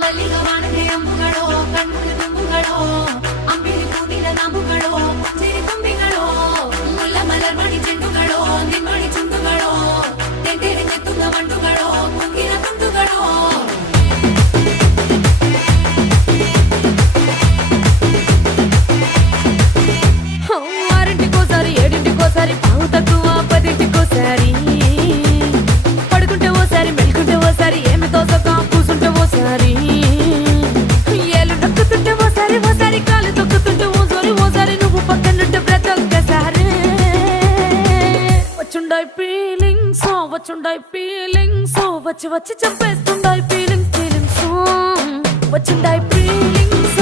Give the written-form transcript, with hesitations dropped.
ಮಲ್ಲಿಗ ವಾಣದೆ ಅಂಬುಗಳೋ ಕಣ್ಣುಗೆ ತುಂಬುಗಳೋ ಅಂಬಿಳಿ ಕೂದಿನ ನಾಮುಗಳೋ ಸಿರಿ ತುಂಬಿಗಳೋ ಮುಲ್ಲ ಮಲರ್ಮಣಿ ಚೆಂಡುಗಳೋ ನಿಮ್ಮಣಿ ಚುಂಡುಗಳೋ ತೆಂಟೆರೆಂಗೆ ತುಂಗ ಮಂಡುಗಳೋ ಕುಂಗಿನ ತುಂಡುಗಳೋ ఆరింటికోసారి ఏడింటికోసారి పావు తక్కువ పదింటికోసారి పడుకుంటే ఓసారి మెలుకుంటే ఓసారి ఏమి తోసక కూసుంటే ఓసారి ఏళ్ళు నొక్కుతుంటే ఓసారి ఓసారి కాలు తొక్కుతుంటే ఓసారి నువ్వు పక్కనుంటే ప్రతి ఒక్కసారి వచ్చుండాయి ఫీలింగ్స్ వచ్చి చంపేస్తుండాయి ఫీలింగ్స్ వచ్చిండాయి ఫీలింగ్స్